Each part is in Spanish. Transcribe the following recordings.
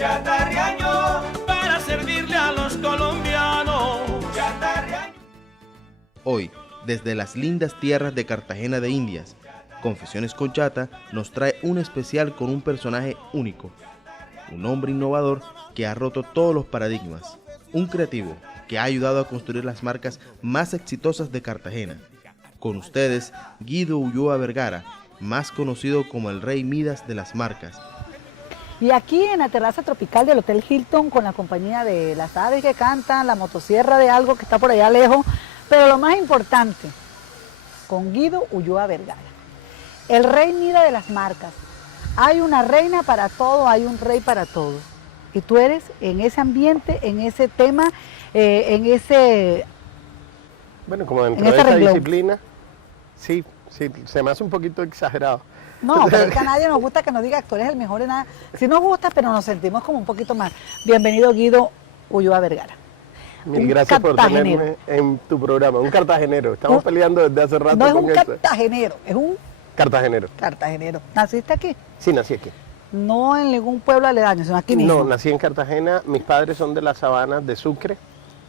Chatarreaño, para servirle a los colombianos. Chatarreaño. Hoy, desde las lindas tierras de Cartagena de Indias, Confesiones con Chata nos trae un especial con un personaje único, un hombre innovador que ha roto todos los paradigmas, un creativo que ha ayudado a construir las marcas más exitosas de Cartagena. Con ustedes, Guido Ulloa Vergara, más conocido como el Rey Midas de las marcas. Y aquí en la terraza tropical del Hotel Hilton, con la compañía de las aves que cantan, la motosierra de algo que está por allá lejos, pero lo más importante, con Guido Ulloa Vergara, el Rey Midas de las marcas. Hay una reina para todo, hay un rey para todo. Y tú eres en ese ambiente, en ese tema, en ese... Bueno, como dentro de esa disciplina, sí, se me hace un poquito exagerado. No, pero es que a nadie nos gusta que nos diga que tú eres el mejor en nada. Sí nos gusta, pero nos sentimos como un poquito más. Bienvenido, Guido Ulloa Vergara. Mil gracias por tenerme en tu programa. Un cartagenero. Estamos peleando desde hace rato con eso. No es un cartagenero, es un... Cartagenero. Cartagenero. ¿Naciste aquí? Sí, nací aquí. No en ningún pueblo aledaño, sino aquí mismo. No, nací en Cartagena. Mis padres son de las sabanas de Sucre.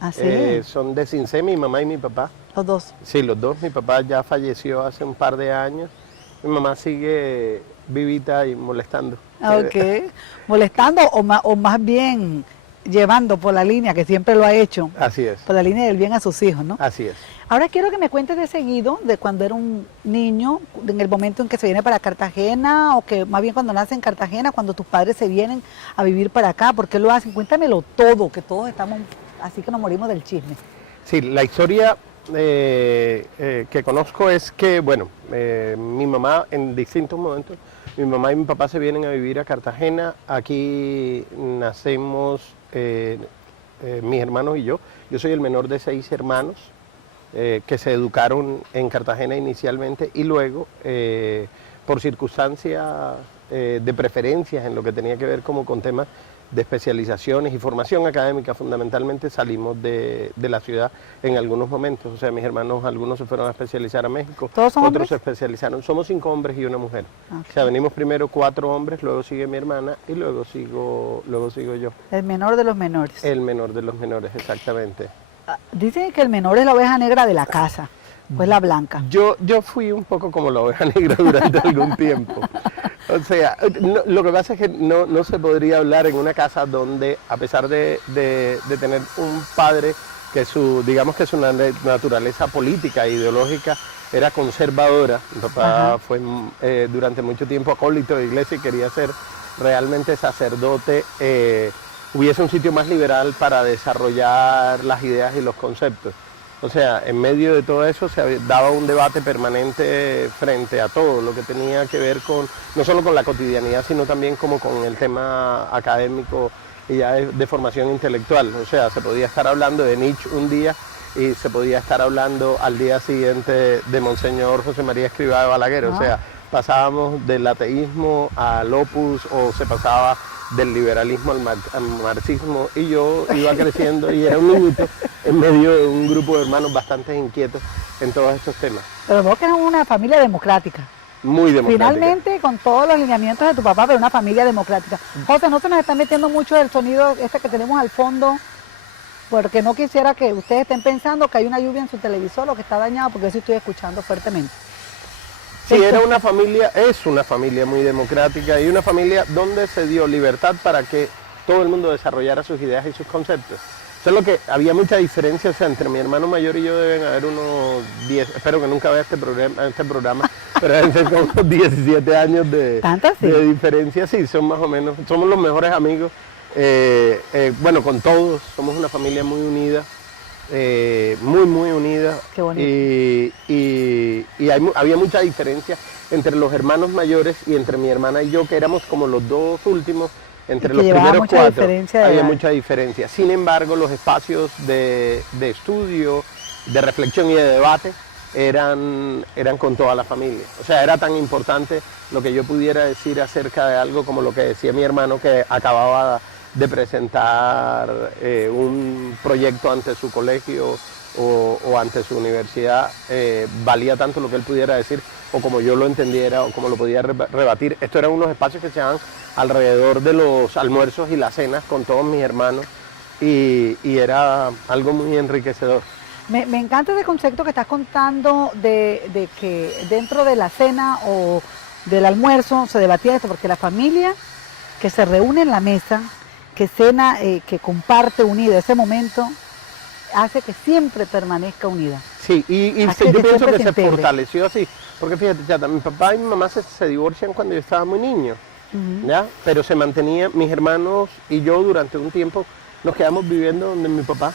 ¿Ah, sí? Son de Cincé, mi mamá y mi papá. ¿Los dos? Sí, los dos. Mi papá ya falleció hace un par de años. Mi mamá sigue vivita y molestando. Ok. ¿Molestando o más bien llevando por la línea, que siempre lo ha hecho? Así es. Por la línea del bien a sus hijos, ¿no? Así es. Ahora quiero que me cuentes de ese Guido, de cuando era un niño, en el momento en que se viene para Cartagena, o que más bien cuando nace en Cartagena, cuando tus padres se vienen a vivir para acá. ¿Por qué lo hacen? Cuéntamelo todo, que todos estamos así que nos morimos del chisme. Sí, la historia que conozco es que, bueno, mi mamá en distintos momentos, mi mamá y mi papá se vienen a vivir a Cartagena. Aquí nacemos mis hermanos y yo. Yo soy el menor de 6 hermanos que se educaron en Cartagena inicialmente y luego, por circunstancias de preferencias en lo que tenía que ver como con temas de especializaciones y formación académica, fundamentalmente salimos de la ciudad en algunos momentos. O sea, mis hermanos, algunos se fueron a especializar a México, ¿Todos son otros hombres? se especializaron. Somos 5 hombres y una mujer. Okay. O sea, venimos primero 4 hombres, luego sigue mi hermana y luego sigo yo. El menor de los menores. El menor de los menores, exactamente. Dicen que el menor es la oveja negra de la casa, pues la blanca. Yo fui un poco como la oveja negra durante algún tiempo. O sea, lo que pasa es que no se podría hablar en una casa donde, a pesar de tener un padre que digamos que su naturaleza política e ideológica era conservadora. Mi papá fue durante mucho tiempo acólito de iglesia y quería ser realmente sacerdote. Hubiese un sitio más liberal para desarrollar las ideas y los conceptos. O sea, en medio de todo eso se daba un debate permanente frente a todo lo que tenía que ver con, no solo con la cotidianidad, sino también como con el tema académico y ya de formación intelectual. O sea, se podía estar hablando de Nietzsche un día y se podía estar hablando al día siguiente de Monseñor José María Escrivá de Balaguer. O sea, pasábamos del ateísmo al opus o se pasaba del liberalismo al marxismo y yo iba creciendo y era un niñito en medio de un grupo de hermanos bastante inquietos en todos estos temas. Pero vos que eres una familia democrática. Muy democrática. Finalmente, con todos los lineamientos de tu papá, pero una familia democrática. José, no se nos está metiendo mucho el sonido que tenemos al fondo, porque no quisiera que ustedes estén pensando que hay una lluvia en su televisor o que está dañado, porque yo sí estoy escuchando fuertemente. Sí, es una familia muy democrática y una familia donde se dio libertad para que todo el mundo desarrollara sus ideas y sus conceptos. Solo que había mucha diferencia, o sea, entre mi hermano mayor y yo deben haber unos 10, espero que nunca vea este programa, pero deben ser como unos 17 años de diferencia. Sí, son más o menos, somos los mejores amigos, bueno, con todos, somos una familia muy unida. Muy unida. Qué bonito. Y había mucha diferencia entre los hermanos mayores y entre mi hermana y yo, que éramos como los dos últimos, entre los primeros 4 había mucha diferencia. Sin embargo, los espacios de estudio, de reflexión y de debate eran con toda la familia. O sea, era tan importante lo que yo pudiera decir acerca de algo como lo que decía mi hermano, que acababa de presentar un proyecto ante su colegio o ante su universidad. Valía tanto lo que él pudiera decir o como yo lo entendiera, o como lo podía rebatir. Estos eran unos espacios que se daban alrededor de los almuerzos y las cenas con todos mis hermanos, y era algo muy enriquecedor. Me encanta ese concepto que estás contando de que dentro de la cena o del almuerzo se debatía esto, porque la familia que se reúne en la mesa, que cena, que comparte unida ese momento, hace que siempre permanezca unida. Sí, y yo pienso que se fortaleció así, porque fíjate, Chata, mi papá y mi mamá se divorcian cuando yo estaba muy niño, ¿ya? Pero se mantenía, mis hermanos y yo durante un tiempo nos quedamos viviendo donde mi papá,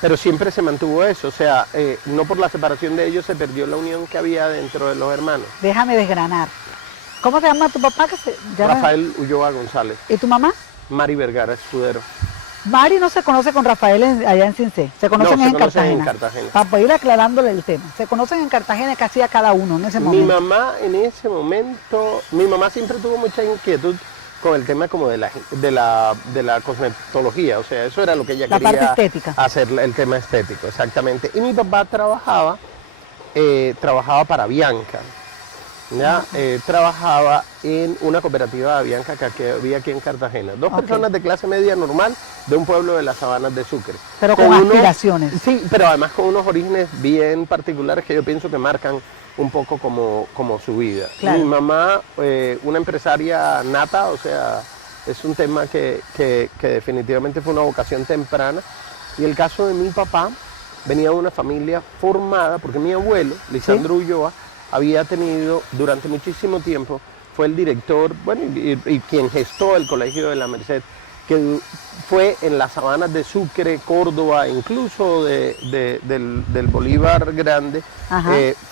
pero siempre se mantuvo eso, o sea, no por la separación de ellos se perdió la unión que había dentro de los hermanos. Déjame desgranar. ¿Cómo se llama tu papá? Rafael Ulloa González. ¿Y tu mamá? Mari Vergara Escudero. Mari no se conoce con Rafael allá en Cincé, se conocen en Cartagena. Para ir aclarándole el tema. Se conocen en Cartagena, que hacía cada uno en ese momento. Mi mamá en ese momento, mi mamá siempre tuvo mucha inquietud con el tema como de la cosmetología, o sea, eso era lo que ella quería parte estética. Hacer, el tema estético, exactamente. Y mi papá trabajaba para Bianca, ¿ya? Trabajaba en una cooperativa de Bianca que había aquí en Cartagena. Dos personas de clase media normal de un pueblo de las Sabanas de Sucre. Pero con aspiraciones. Sí, pero además con unos orígenes bien particulares que yo pienso que marcan un poco como su vida. Claro. Mi mamá, una empresaria nata, o sea, es un tema que definitivamente fue una vocación temprana. Y el caso de mi papá, venía de una familia formada, porque mi abuelo, Lisandro Ulloa, había tenido durante muchísimo tiempo, fue el director, bueno, y quien gestó el Colegio de la Merced, que fue en las Sabanas de Sucre, Córdoba, incluso del Bolívar Grande.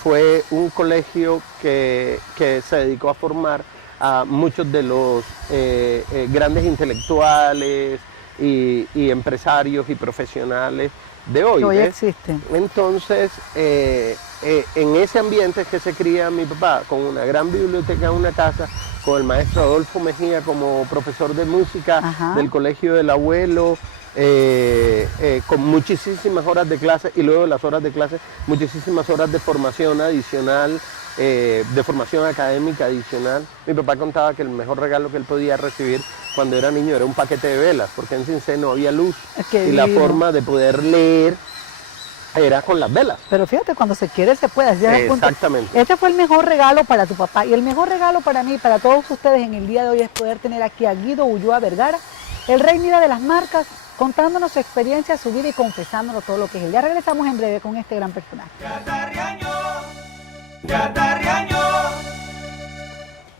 Fue un colegio que se dedicó a formar a muchos de los grandes intelectuales y empresarios y profesionales de hoy. Que hoy existen. Entonces, en ese ambiente es que se cría mi papá, con una gran biblioteca en una casa, con el maestro Adolfo Mejía como profesor de música del colegio del abuelo, con muchísimas horas de clase, y luego de las horas de clase, muchísimas horas de formación adicional, de formación académica adicional. Mi papá contaba que el mejor regalo que él podía recibir cuando era niño era un paquete de velas, porque en Cincé no había luz, y la forma de poder leer era con las velas. Pero fíjate, cuando se quiere se puede. Exactamente. Este fue el mejor regalo para tu papá, y el mejor regalo para mí, para todos ustedes en el día de hoy, es poder tener aquí a Guido Ulloa Vergara, el rey Mira de las marcas, contándonos su experiencia, su vida y confesándonos todo lo que es él. Ya regresamos en breve con este gran personaje.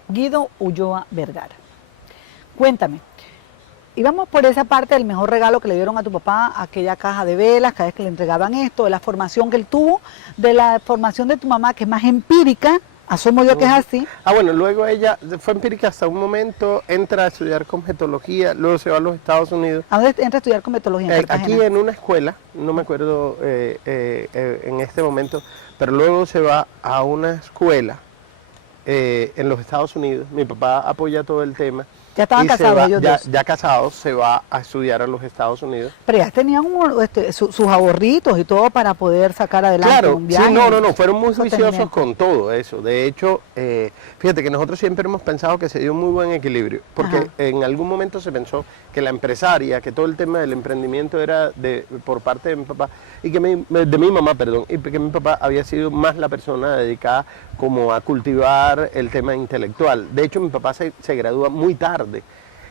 Guido Ulloa Vergara. Cuéntame, íbamos por esa parte del mejor regalo que le dieron a tu papá, aquella caja de velas, cada vez que le entregaban esto, de la formación que él tuvo, de la formación de tu mamá, que es más empírica, asumo yo que es así. Bueno, luego ella fue empírica hasta un momento, entra a estudiar cosmetología, luego se va a los Estados Unidos. ¿A dónde entra a estudiar cosmetología? Aquí en una escuela, no me acuerdo en este momento, pero luego se va a una escuela en los Estados Unidos. Mi papá apoya todo el tema. Ya estaban casados ellos dos. Ya casados, se va a estudiar a los Estados Unidos. Pero ya tenían sus ahorritos y todo para poder sacar adelante un viaje. Sí, no, fueron muy juiciosos con todo eso. De hecho, fíjate que nosotros siempre hemos pensado que se dio un muy buen equilibrio, porque en algún momento se pensó que la empresaria, que todo el tema del emprendimiento era por parte de mi papá, y que de mi mamá, perdón, y que mi papá había sido más la persona dedicada como a cultivar el tema intelectual. De hecho, mi papá se gradúa muy tarde.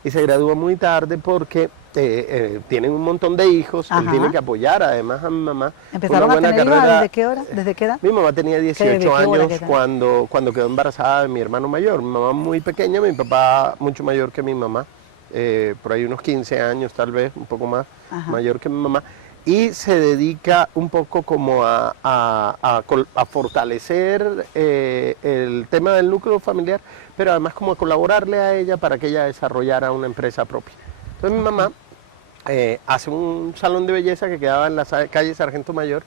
Y se gradúa muy tarde porque tienen un montón de hijos, él tiene que apoyar además a mi mamá. ¿Empezaron a tener hijos desde qué hora? ¿Desde qué edad? Mi mamá tenía 18 años cuando quedó embarazada de mi hermano mayor. Mi mamá muy pequeña, mi papá mucho mayor que mi mamá, por ahí unos 15 años tal vez, un poco más mayor que mi mamá. Y se dedica un poco como a fortalecer el tema del núcleo familiar, pero además como a colaborarle a ella para que ella desarrollara una empresa propia. Entonces mi mamá hace un salón de belleza que quedaba en la calle Sargento Mayor,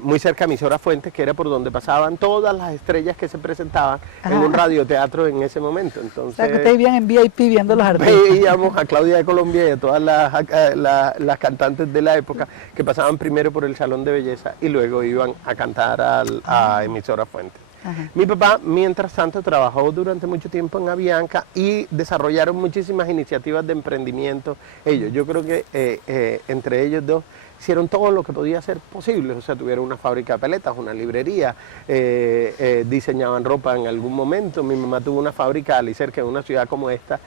muy cerca de Emisora Fuentes, que era por donde pasaban todas las estrellas que se presentaban en un radioteatro en ese momento. Entonces, o sea, que ustedes vivían en VIP viendo los artistas. Veíamos a Claudia de Colombia y a todas las cantantes de la época que pasaban primero por el salón de belleza y luego iban a cantar a Emisora Fuentes. Ajá. Mi papá, mientras tanto, trabajó durante mucho tiempo en Avianca y desarrollaron muchísimas iniciativas de emprendimiento. Yo creo que entre ellos dos hicieron todo lo que podía ser posible, o sea, tuvieron una fábrica de paletas, una librería, diseñaban ropa en algún momento. Mi mamá tuvo una fábrica allí cerca de una ciudad como esta,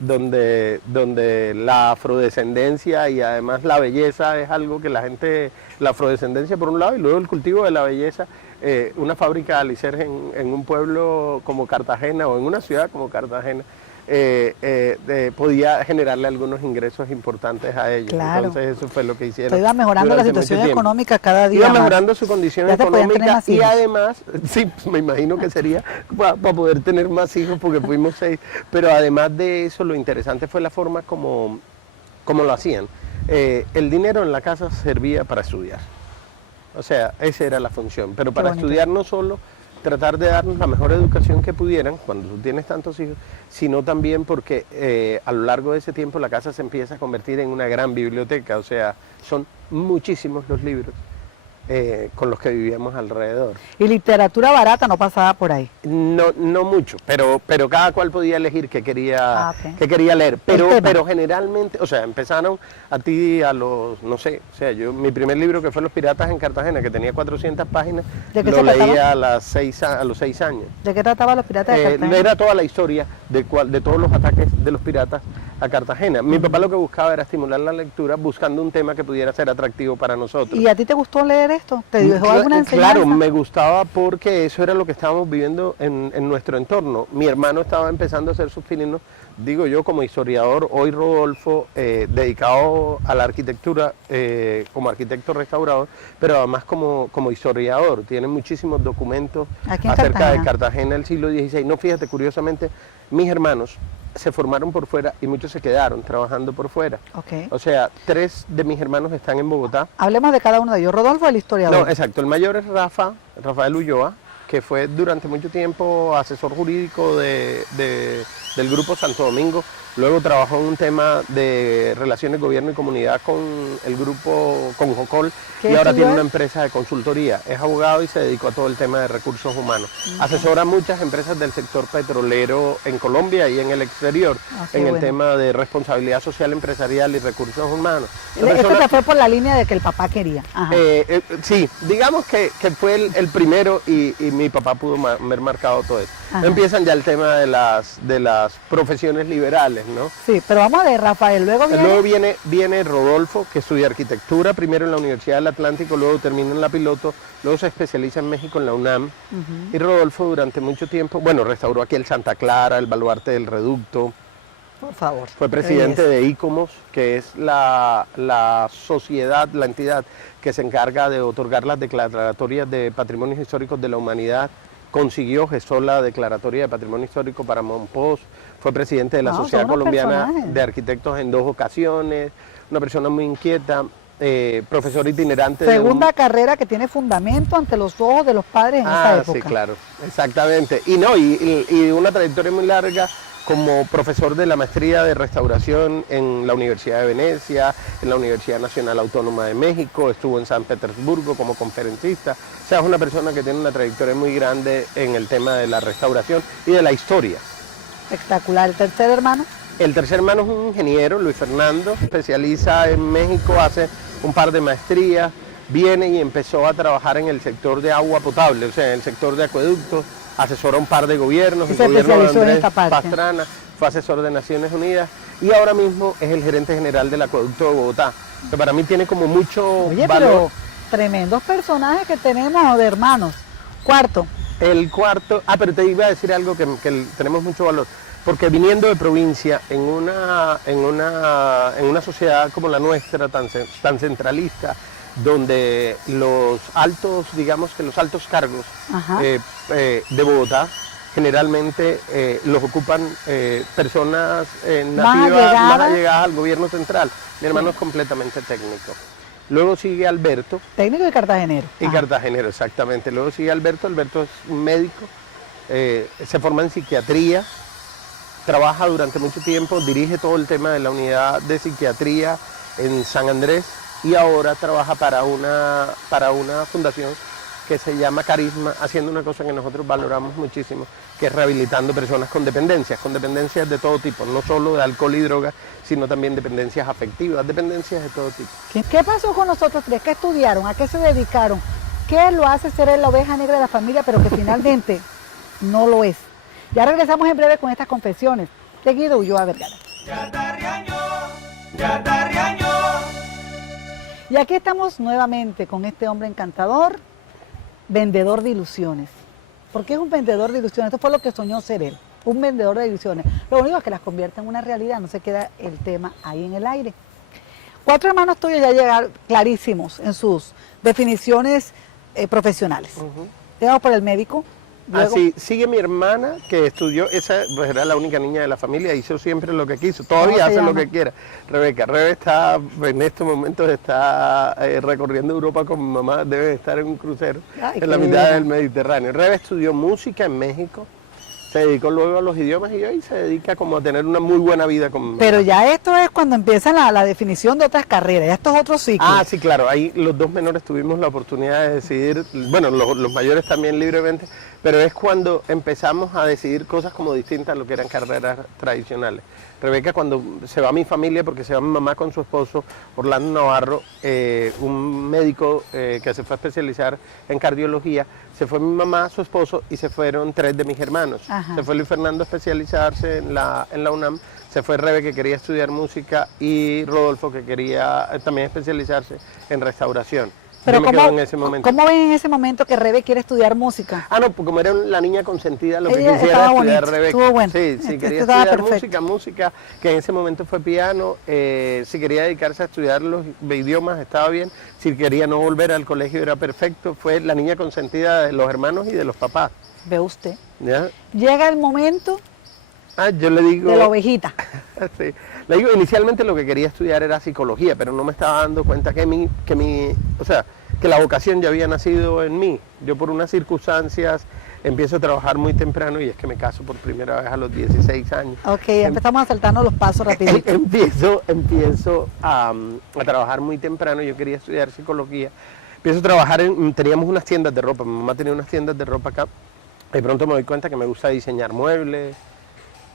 donde la afrodescendencia y además la belleza es algo que la gente, la afrodescendencia por un lado y luego el cultivo de la belleza, una fábrica de alicer en un pueblo como Cartagena o en una ciudad como Cartagena, podía generarle algunos ingresos importantes a ellos. Claro. Entonces eso fue lo que hicieron. Entonces iba mejorando la durante situación mucho tiempo. económica cada día Iba más. mejorando su condición Ya te podían tener económica más y hijos. además, sí, me imagino que sería para poder tener más hijos porque fuimos 6, pero además de eso lo interesante fue la forma como lo hacían. El dinero en la casa servía para estudiar, o sea, esa era la función, pero para bonito. estudiar no solo tratar de darnos la mejor educación que pudieran cuando tú tienes tantos hijos, sino también porque a lo largo de ese tiempo la casa se empieza a convertir en una gran biblioteca, o sea, son muchísimos los libros con los que vivíamos alrededor. Y literatura barata no pasaba por ahí. No mucho, pero cada cual podía elegir qué quería, ok. qué quería leer, El tema. pero generalmente, o sea, empezaron a los, no sé, o sea, mi primer libro que fue Los Piratas en Cartagena, que tenía 400 páginas, ¿De qué lo se trataba? leía a los 6 años. ¿De qué trataban los piratas de Cartagena? Era toda la historia de todos los ataques de los piratas a Cartagena. Mi papá lo que buscaba era estimular la lectura buscando un tema que pudiera ser atractivo para nosotros. ¿Y a ti te gustó leer esto? ¿Te dejó alguna enseñanza? Claro, me gustaba porque eso era lo que estábamos viviendo en nuestro entorno. Mi hermano estaba empezando a hacer sus pininos, digo yo como historiador, hoy Rodolfo, dedicado a la arquitectura como arquitecto restaurador, pero además como historiador. Tiene muchísimos documentos Aquí en acerca de Cartagena. Cartagena del siglo XVI. No, fíjate, curiosamente, mis hermanos se formaron por fuera y muchos se quedaron trabajando por fuera. Ok. O sea, 3 de mis hermanos están en Bogotá. Hablemos de cada uno de ellos. Rodolfo, el historiador. No, exacto. El mayor es Rafael Ulloa, que fue durante mucho tiempo asesor jurídico del Grupo Santo Domingo. Luego trabajó en un tema de relaciones gobierno y comunidad con el grupo, con Jocol, ¿Qué y ahora estudió tiene él? una empresa de consultoría. Es abogado y se dedicó a todo el tema de recursos humanos. Asesora a muchas empresas del sector petrolero en Colombia y en el exterior, qué en el bueno. tema de responsabilidad social empresarial y recursos humanos. Una Esto persona- se fue por la línea de que el papá quería. Ajá. sí, digamos que fue el primero y mi papá pudo haber marcado todo eso. Ajá. Empiezan ya el tema de las profesiones liberales, ¿no? Sí, pero vamos a ver, Rafael. Luego viene... Luego viene Rodolfo, que estudia arquitectura, primero en la Universidad del Atlántico, luego termina en la Piloto, luego se especializa en México en la UNAM. Y Rodolfo durante mucho tiempo, bueno, restauró aquí el Santa Clara, el Baluarte del Reducto. Por favor. Fue presidente de ICOMOS, que es la sociedad, la entidad que se encarga de otorgar las declaratorias de patrimonios históricos de la humanidad. Consiguió, gestó la declaratoria de patrimonio histórico para Monpós, fue presidente de la Wow, Sociedad son unos Colombiana personajes. de Arquitectos en 2 ocasiones, una persona muy inquieta, profesor itinerante. Segunda carrera que tiene fundamento ante los ojos de los padres en esa época. Sí, claro, exactamente. Y una trayectoria muy larga como profesor de la maestría de restauración en la Universidad de Venecia, en la Universidad Nacional Autónoma de México, estuvo en San Petersburgo como conferencista. O sea, es una persona que tiene una trayectoria muy grande en el tema de la restauración y de la historia. Espectacular. ¿El tercer hermano? El tercer hermano es un ingeniero, Luis Fernando, especializa en México, hace un par de maestrías, viene y empezó a trabajar en el sector de agua potable, o sea, en el sector de acueductos, asesora un par de gobiernos, Y el se gobierno de especializó en Andrés esta parte. Pastrana, fue asesor de Naciones Unidas y ahora mismo es el gerente general del acueducto de Bogotá, que para mí tiene como mucho Oye, valor. pero tremendos personajes que tenemos de hermanos. Cuarto. El cuarto, pero te iba a decir algo que tenemos mucho valor, porque viniendo de provincia, en una sociedad como la nuestra, tan centralista, donde los altos, digamos que los altos cargos Ajá. de Bogotá, generalmente los ocupan personas nativas más allegadas al gobierno central. Mi hermano es completamente técnico. Luego sigue Alberto, Técnico y cartagenero. y Ajá. cartagenero, exactamente. Luego sigue Alberto es un médico, se forma en psiquiatría, trabaja durante mucho tiempo, dirige todo el tema de la unidad de psiquiatría en San Andrés y ahora trabaja para una fundación que se llama Carisma, haciendo una cosa que nosotros valoramos muchísimo, que es rehabilitando personas con dependencias de todo tipo, no solo de alcohol y drogas, sino también dependencias afectivas, dependencias de todo tipo. ¿Qué pasó con nosotros tres? ¿Qué estudiaron? ¿A qué se dedicaron? ¿Qué lo hace ser la oveja negra de la familia, pero que finalmente no lo es? Ya regresamos en breve con estas confesiones de Guido Ulloa Vergara. Y aquí estamos nuevamente con este hombre encantador, vendedor de ilusiones. ¿Por qué es un vendedor de ilusiones? Esto fue lo que soñó ser él, un vendedor de ilusiones. Lo único es que las convierte en una realidad, no se queda el tema ahí en el aire. 4 hermanos tuyos ya llegaron clarísimos en sus definiciones profesionales. Llegamos por el médico. Luego, Así sigue mi hermana, que estudió, esa pues era la única niña de la familia, hizo siempre lo que quiso, todavía hace lo que quiera. Rebeca está, en estos momentos está recorriendo Europa con mi mamá, debe estar en un crucero en la mitad del Mediterráneo. Rebe estudió música en México, se dedicó luego a los idiomas y hoy se dedica como a tener una muy buena vida con mi mamá. Pero ya esto es cuando empieza la definición de otras carreras, ya esto es otro ciclo. Ah, sí, claro, ahí los 2 menores tuvimos la oportunidad de decidir, bueno, los mayores también libremente, pero es cuando empezamos a decidir cosas como distintas a lo que eran carreras tradicionales. Rebeca, cuando se va mi familia, porque se va mi mamá con su esposo, Orlando Navarro, un médico que se fue a especializar en cardiología, se fue mi mamá, su esposo, y se fueron 3 de mis hermanos. Ajá. Se fue Luis Fernando a especializarse en la UNAM, se fue Rebe, que quería estudiar música, y Rodolfo, que quería también especializarse en restauración. Pero ¿cómo ven en ese momento que Rebe quiere estudiar música? Ah, no, pues como era la niña consentida, lo que quisiera era estudiar Rebeca. Estuvo bueno. Sí, quería estudiar música, que en ese momento fue piano, si quería dedicarse a estudiar los idiomas estaba bien, si quería no volver al colegio era perfecto, fue la niña consentida de los hermanos y de los papás. Ve usted. ¿Ya? Llega el momento yo le digo, de la ovejita. Sí. Le digo, inicialmente lo que quería estudiar era psicología, pero no me estaba dando cuenta que la vocación ya había nacido en mí. Yo por unas circunstancias empiezo a trabajar muy temprano y es que me caso por primera vez a los 16 años. Ok, empezamos a saltarnos los pasos rapidito. Empiezo a trabajar muy temprano, yo quería estudiar psicología. Empiezo a trabajar, teníamos unas tiendas de ropa, mi mamá tenía unas tiendas de ropa acá. De pronto me doy cuenta que me gusta diseñar muebles,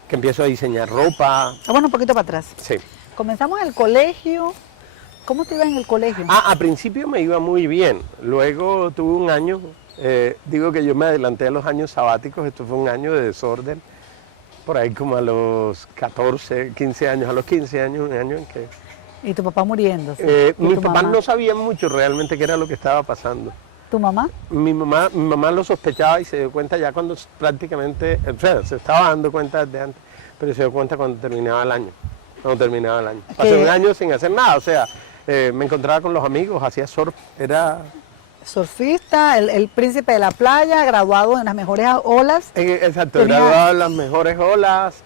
que empiezo a diseñar ropa. Vamos un poquito para atrás. Sí. Comenzamos el colegio. ¿Cómo te iba en el colegio? A principio me iba muy bien. Luego tuve un año, digo que yo me adelanté a los años sabáticos, esto fue un año de desorden, por ahí como a los 14, 15 años, a los 15 años, un año en que... ¿Y tu papá muriéndose? Mis papás no sabían mucho realmente qué era lo que estaba pasando. ¿Tu mamá? Mi mamá lo sospechaba y se dio cuenta ya cuando prácticamente, o sea, se estaba dando cuenta desde antes, pero se dio cuenta cuando terminaba el año. Pasé un año sin hacer nada, o sea, me encontraba con los amigos, hacía surf, era... Surfista, el príncipe de la playa, graduado en las mejores olas. Exacto, graduado en las mejores olas,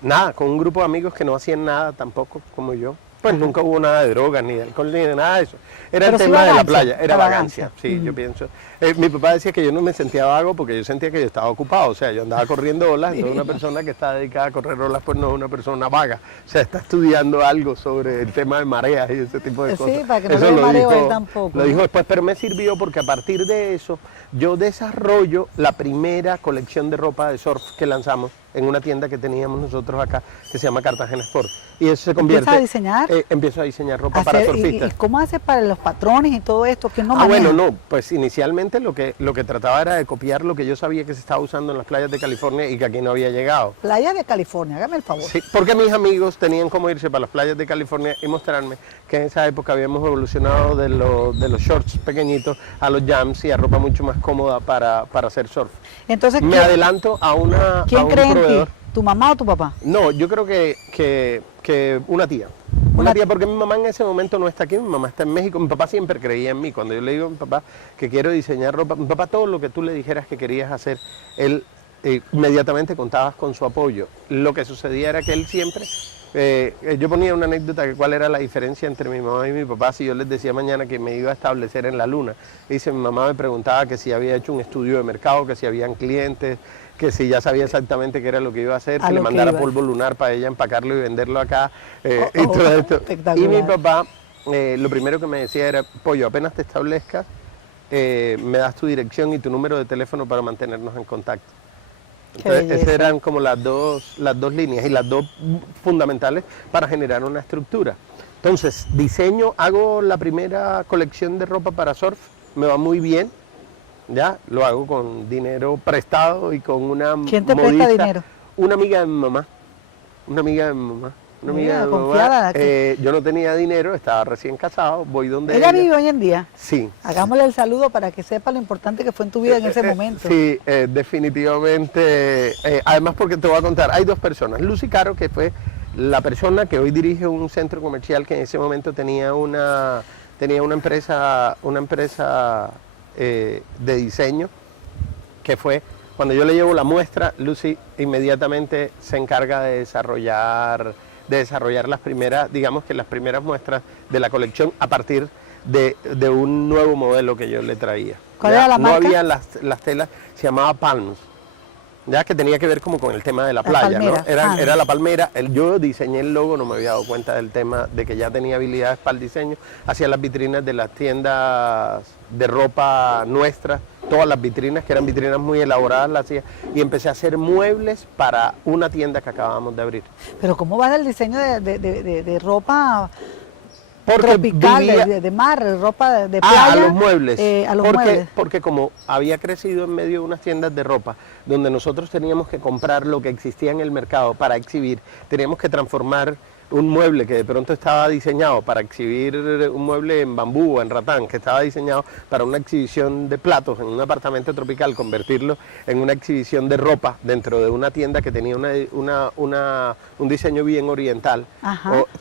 nada, con un grupo de amigos que no hacían nada tampoco como yo. Pues nunca hubo nada de drogas, ni de alcohol, ni de nada de eso. Era el tema de la playa, era vagancia, sí, yo pienso. Mi papá decía que yo no me sentía vago porque yo sentía que yo estaba ocupado, o sea, yo andaba corriendo olas, entonces una persona que está dedicada a correr olas pues no es una persona vaga, o sea, está estudiando algo sobre el tema de mareas y ese tipo de cosas. Sí, para que no le mareo él tampoco. Lo dijo después, pero me sirvió porque a partir de eso yo desarrollo la primera colección de ropa de surf que lanzamos en una tienda que teníamos nosotros acá, que se llama Cartagena Sport. Y eso se convierte... ¿Empiezas a diseñar? Empiezo a diseñar ropa para surfistas. ¿Y cómo haces para los patrones y todo esto? ¿Quién no maneja? Bueno, no, pues inicialmente lo que trataba era de copiar lo que yo sabía que se estaba usando en las playas de California y que aquí no había llegado. Playas de California, hágame el favor. Sí, porque mis amigos tenían como irse para las playas de California y mostrarme que en esa época habíamos evolucionado de los shorts pequeñitos a los jams y a ropa mucho más cómoda para hacer surf. Entonces, me adelanto a un cree proveedor. En ti? ¿Tu mamá o tu papá? No, yo creo que una tía. Una tía, porque mi mamá en ese momento no está aquí, mi mamá está en México. Mi papá siempre creía en mí. Cuando yo le digo a mi papá que quiero diseñar ropa, mi papá todo lo que tú le dijeras que querías hacer, él inmediatamente contabas con su apoyo. Lo que sucedía era que él siempre... yo ponía una anécdota que cuál era la diferencia entre mi mamá y mi papá si yo les decía mañana que me iba a establecer en la luna. Dice, mi mamá me preguntaba que si había hecho un estudio de mercado, que si habían clientes, que si ya sabía exactamente qué era lo que iba a hacer, que le mandara polvo lunar para ella empacarlo y venderlo acá, y todo esto. Y mi papá lo primero que me decía era, Pollo, apenas te establezcas, me das tu dirección y tu número de teléfono para mantenernos en contacto. Entonces, esas eran como las dos líneas y las dos fundamentales para generar una estructura. Entonces, diseño, hago la primera colección de ropa para surf, me va muy bien, ya, lo hago con dinero prestado y con una ¿Quién te modista, presta dinero? Una amiga de mi mamá, una amiga de mi mamá. Una amiga de mi mamá, yo no tenía dinero, estaba recién casado, voy donde ¿Ella vive hoy en día? Sí. Hagámosle el saludo para que sepa lo importante que fue en tu vida en ese momento. Sí, definitivamente. Además, porque te voy a contar, hay dos personas. Lucy Caro, que fue la persona que hoy dirige un centro comercial que en ese momento tenía una empresa de diseño, que fue, cuando yo le llevo la muestra, Lucy inmediatamente se encarga de desarrollar las primeras, digamos que las primeras muestras de la colección a partir de un nuevo modelo que yo le traía. ¿Cuál era la marca? No había las telas, se llamaba Palms, ya que tenía que ver como con el tema de la playa, palmera, ¿no? Era la palmera, yo diseñé el logo, no me había dado cuenta del tema de que ya tenía habilidades para el diseño, hacía las vitrinas de las tiendas de ropa nuestras, todas las vitrinas, que eran vitrinas muy elaboradas, las hacía, y empecé a hacer muebles para una tienda que acabábamos de abrir. Pero ¿cómo va el diseño de ropa Porque tropical, vivía, de mar, ropa de playa? a los muebles. A los muebles. Porque como había crecido en medio de unas tiendas de ropa, donde nosotros teníamos que comprar lo que existía en el mercado para exhibir, teníamos que transformar un mueble que de pronto estaba diseñado para exhibir, un mueble en bambú o en ratán, que estaba diseñado para una exhibición de platos en un apartamento tropical, convertirlo en una exhibición de ropa dentro de una tienda que tenía un diseño bien oriental.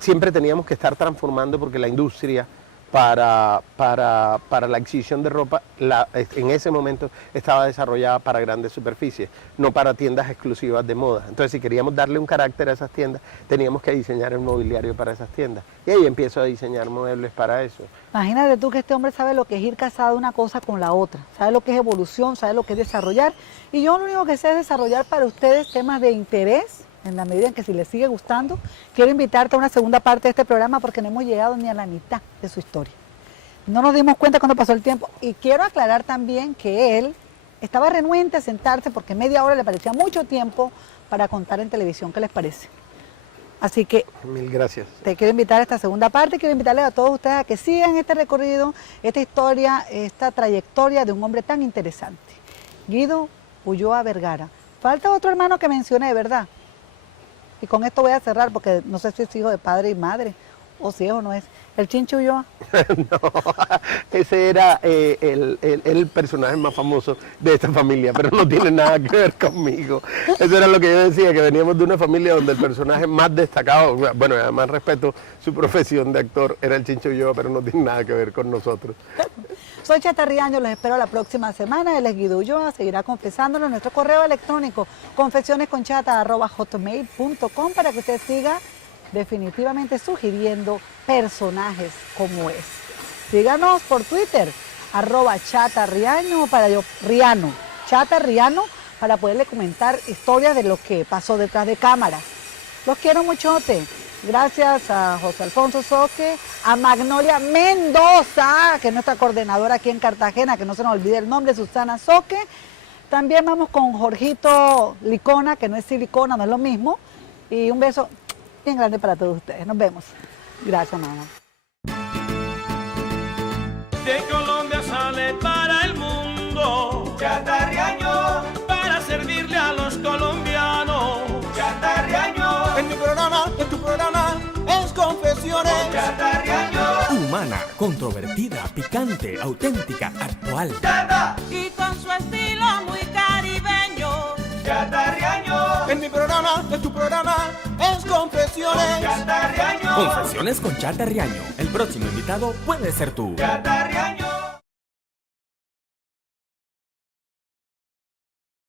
Siempre teníamos que estar transformando porque la industria para la exhibición de ropa en ese momento estaba desarrollada para grandes superficies, no para tiendas exclusivas de moda. Entonces, si queríamos darle un carácter a esas tiendas, teníamos que diseñar el mobiliario para esas tiendas. Y ahí empiezo a diseñar muebles para eso. Imagínate tú que este hombre sabe lo que es ir casado una cosa con la otra, sabe lo que es evolución, sabe lo que es desarrollar. Y yo lo único que sé es desarrollar para ustedes temas de interés, en la medida en que si les sigue gustando, quiero invitarte a una segunda parte de este programa porque no hemos llegado ni a la mitad de su historia. No nos dimos cuenta cuando pasó el tiempo y quiero aclarar también que él estaba renuente a sentarse porque media hora le parecía mucho tiempo para contar en televisión. ¿Qué les parece? Así que mil gracias. Te quiero invitar a esta segunda parte, quiero invitarles a todos ustedes a que sigan este recorrido, esta historia, esta trayectoria de un hombre tan interesante. Guido Ulloa Vergara. Falta otro hermano que mencioné, ¿verdad? Y con esto voy a cerrar porque no sé si es hijo de padre y madre o si es o no es. ¿El Chincho Ulloa? No, ese era el personaje más famoso de esta familia, pero no tiene nada que ver conmigo. Eso era lo que yo decía, que veníamos de una familia donde el personaje más destacado, bueno, además respeto su profesión de actor, era el Chincho Ulloa, pero no tiene nada que ver con nosotros. Soy Chata Riaño, los espero la próxima semana. Él es Guido Ulloa, seguirá confesándonos en nuestro correo electrónico confesioneschata@hotmail.com para que usted siga definitivamente sugiriendo personajes como este. Síganos por Twitter, @chatarriaño Chata Riano, para poderle comentar historias de lo que pasó detrás de cámaras. Los quiero muchote. Gracias a José Alfonso Soque, a Magnolia Mendoza, que es nuestra coordinadora aquí en Cartagena, que no se nos olvide el nombre, Susana Soque. También vamos con Jorgito Licona, que no es silicona, no es lo mismo. Y un beso bien grande para todos ustedes. Nos vemos. Gracias, mamá. De Colombia sale para el mundo Chata Riaño, para servirle a los colombianos. Chata Riaño, en mi programa, en tu programa, es Confesiones. Chata Riaño, humana, controvertida, picante, auténtica, actual. Chata, y con su estilo muy caribeño. Chata Riaño, en mi programa, en tu programa, es Confesiones. Chata Riaño, Confesiones con Chata Riaño. El próximo invitado puede ser tú. Chata Riaño.